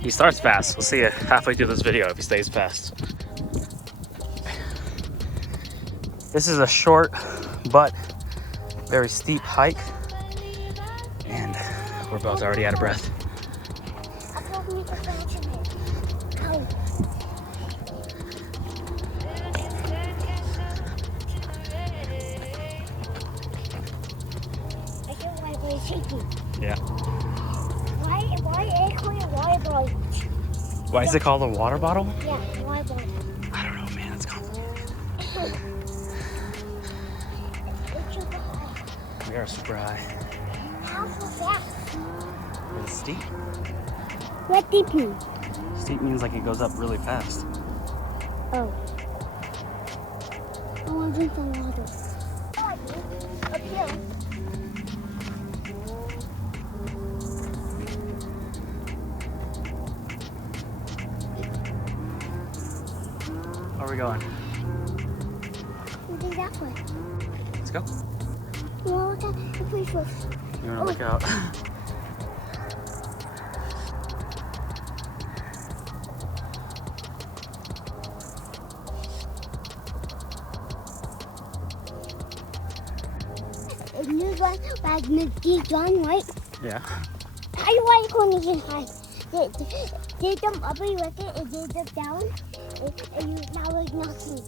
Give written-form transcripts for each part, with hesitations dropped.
He starts fast. We'll see you halfway through this video if he stays fast. This is a short but very steep hike, and we're both already out of breath. Yeah. Why is it called a water bottle? Why is it called a water bottle? Yeah, water bottle. I don't know, man. It's complicated. We are super high. How fast? It's steep. What deep mean? Steep means like it goes up really fast. Oh. I want to drink some water. Up here. Where are we going? We think that way. Let's go. Well, look at the place first. You want to look out? If you run like Mickey John, right? Yeah. How do I go to get high? They jump up and you like it, and they jump down, and you now like nothing.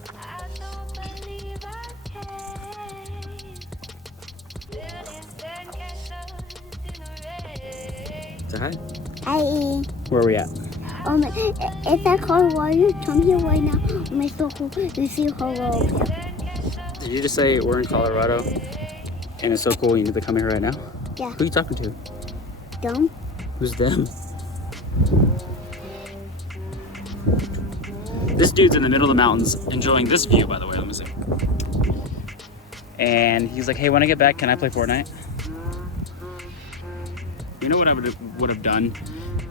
Say hi. Hi. Where are we at? If I call water, come here right now. My circle, you see hello. Did you just say we're in Colorado and it's so cool you need to come here right now? Yeah. Who are you talking to? Them. Who's them? This dude's in the middle of the mountains enjoying this view, by the way. Let me see. And he's like, hey, when I get back, can I play Fortnite? You know what I would have done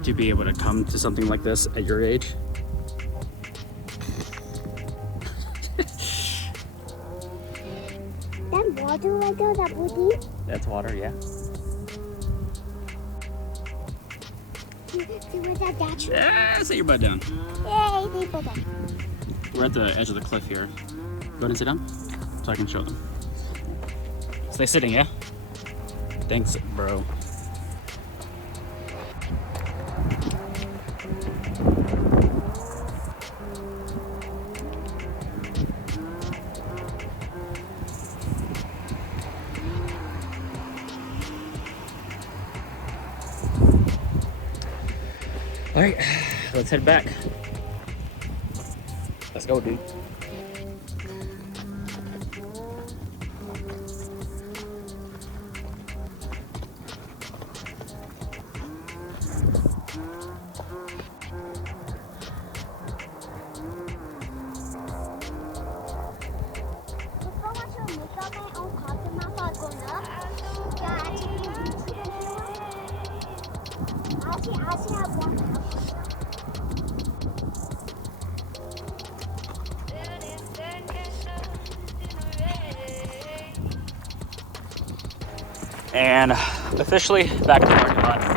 to be able to come to something like this at your age? That water right there, that woody. That's water, yeah. See what that's? Yeah, sit your butt down. Yay, they put that. We're at the edge of the cliff here. Go ahead and sit down so I can show them. Stay sitting, yeah? Thanks, bro. All right, let's head back. Let's go, dude. And officially back to the parking lot.